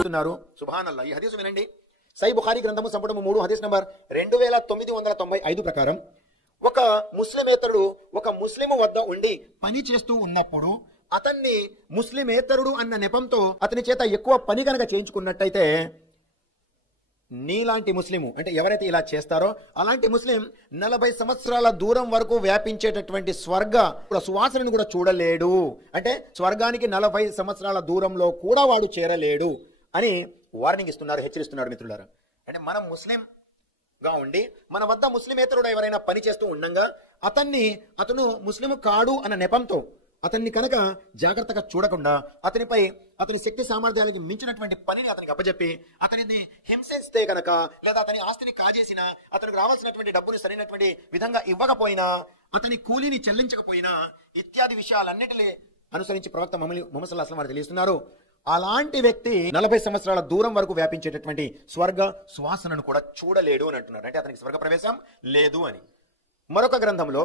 చెప్తున్నారు. సుబ్హానల్లాహ్. ఈ హదీసు వినండి. సహీహ్ బుఖారీ గ్రంథము సంపుటము 3 హదీస్ నంబర్ 2995 ప్రకారం ఒక ముస్లిమేతరుడు ఒక ముస్లిము వద్ద ఉండి పని చేస్తూ ఉన్నప్పుడు అతన్ని ముస్లిమేతరుడు అన్న నెపంతో అతని చేత ఎక్కువ పని కనుక చేయించుకున్నట్టయితే నీలాంటి ముస్లిము అంటే ఎవరైతే ఇలా చేస్తారో అలాంటి ముస్లిం 40 సంవత్సరాల దూరం వరకు వ్యాపించేటటువంటి స్వర్గ సువాసనను కూడా చూడలేడు. అంటే స్వర్గానికి 40 సంవత్సరాల దూరంలో కూడా వాడు చేరలేడు అని వార్నింగ్ ఇస్తున్నారు, హెచ్చరిస్తున్నారు మిత్రులారా. అంటే మనం ముస్లిం గా ఉండి మన వద్ద ముస్లిమేతరుడు ఎవరైనా పని చేస్తూ ఉండగా అతను ముస్లిం కాడు అన్న నెపంతో అతన్ని కనుక జాగ్రత్తగా చూడకుండా అతని శక్తి సామర్థ్యాలకి మించినటువంటి పనిని అతనికి అప్పచెప్పి అతనిని హింసిస్తే గనక లేదా అతని ఆస్తిని కాజేసినా అతనికి రావాల్సినటువంటి డబ్బుని సరైనటువంటి విధంగా ఇవ్వకపోయినా అతని కూలీని చెల్లించకపోయినా ఇత్యాది విషయాలన్నిటిని అనుసరించి ప్రవక్త ముహమ్మద్ సల్లల్లాహు అలైహి వసల్లం వారు తెలుస్తున్నారు. అలాంటి వ్యక్తి 40 సంవత్సరాల దూరం వరకు వ్యాపించేటటువంటి స్వర్గ సువాసనను కూడా చూడలేడు అని అంటున్నారు. అంటే అతనికి స్వర్గ ప్రవేశం లేదు అని. మరొక గ్రంథంలో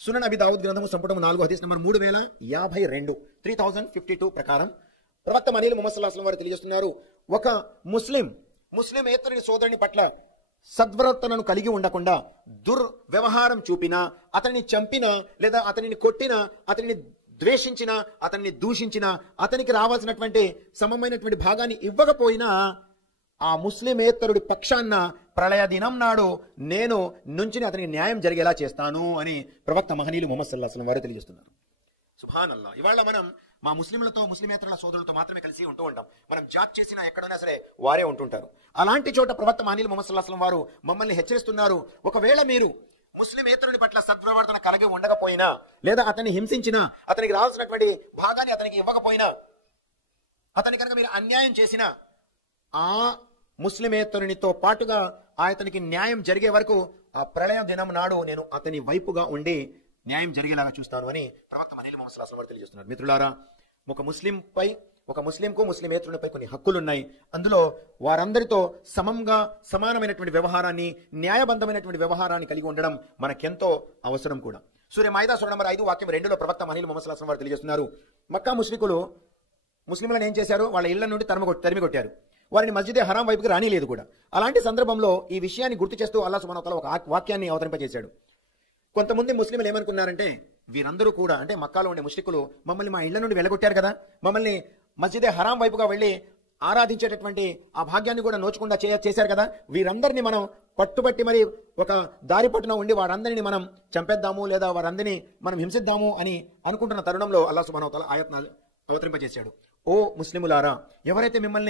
సునన్ అబీ దావూద్ గ్రంథము సంపుటము 4 హదీస్ నంబర్ 3052 ప్రకారం ప్రవక్త ముహమ్మద్ సల్లల్లాహు అలైహి వసల్లం వారు తెలియజేస్తున్నారు. ఒక ముస్లిమేతరుని సోదరుని పట్ల సద్వర్తనను కలిగి ఉండకుండా దుర్వ్యవహారం చూపినా, అతన్ని చంపినా లేదా అతనిని కొట్టినా, అతనిని ద్వేషించిన, అతన్ని దూషించిన, అతనికి రావాల్సినటువంటి సమమైనటువంటి భాగాన్ని ఇవ్వకపోయినా ఆ ముస్లిమేతరుడి పక్షాన్న ప్రళయ దినం నాడు నేను నుంచి అతనికి న్యాయం జరిగేలా చేస్తాను అని ప్రవక్త మహనీయులు ముహమ్మద్ సల్లల్లాహు అలైహి వసల్లం వారు తెలియజేస్తున్నారు. సుబ్హానల్లాహ్. ఇవాళ మనం మా ముస్లిమేతరుల సోదరులతో మాత్రమే కలిసి ఉంటూ ఉంటాం. మనం జాబ్ చేసినా ఎక్కడైనా సరే వారే ఉంటుంటారు. అలాంటి చోట ప్రవక్త మహనీయులు ముహమ్మద్ సల్లల్లాహు అలైహి వసల్లం వారు మమ్మల్ని హెచ్చరిస్తున్నారు. ఒకవేళ మీరు ముస్లిమేతరుడి పట్ల సద్ప్రవర్తన కలిగి ఉండకపోయినా లేదా అతన్ని హింసించినా, అతనికి రావాల్సినటువంటి భాగాన్ని అతనికి ఇవ్వకపోయినా, అతని కనుక మీరు అన్యాయం చేసినా ఆ ముస్లిమేతరునితో పాటుగా అతనికి న్యాయం జరిగే వరకు ఆ ప్రళయం దినం నాడు నేను అతని వైపుగా ఉండి న్యాయం జరిగేలాగా చూస్తాను అని ప్రవక్త ముహమ్మద్ సల్లల్లాహు అలైహి వసల్లం తెలియజేస్తున్నారు. మిత్రులారా, ఒక ముస్లింకు ముస్లిమేతరునిపై కొన్ని హక్కులున్నాయి. అందులో వారందరితో సమానమైనటువంటి వ్యవహారాన్ని, న్యాయబద్ధమైనటువంటి వ్యవహారాన్ని కలిగి ఉండడం మనకెంతో అవసరం కూడా. సూర్య మాయిదా సూర నంబర్ 5 వాక్యం 2లో ప్రవక్త ముహమ్మద్ సల్లల్లాహు అలైహి వసల్లం వారు తెలియజేస్తున్నారు. మక్కా ముస్లింలను ఏం చేశారు? వాళ్ళ ఇళ్ల నుండి తరిమి కొట్టారు. వారిని మస్జిద్ హరాం వైపుకి రానిలేదు కూడా. అలాంటి సందర్భంలో ఈ విషయాన్ని గుర్తు చేస్తూ అల్లాహ్ సుబ్హానహు వ తఆలా ఒక వాక్యాన్ని అవతరింపజేశాడు. కొంతమంది ముస్లింలు ఏమనుకున్నారంటే, వీరందరూ కూడా అంటే మక్కాలో ఉండే ముష్రికులు మమ్మల్ని మా ఇళ్ల నుండి వెళ్ళగొట్టారు కదా, మమ్మల్ని మస్జిద్ హరాం వైపుగా వెళ్ళి ఆరాధించేటటువంటి ఆ భాగ్యాన్ని కూడా నోచకుండా చేశారు కదా, వీరందరినీ మనం పట్టుబట్టి మరి ఒక దారి పట్టున ఉండి వారందరినీ మనం చంపేద్దాము లేదా వారందరినీ మనం హింసిద్దాము అని అనుకుంటున్న తరుణంలో అల్లాహ్ సుబ్హానహు వ తఆలా ఆయత్ అవతరింపజేశాడు. ఓ ముస్లిములారా, ఎవరైతే మిమ్మల్ని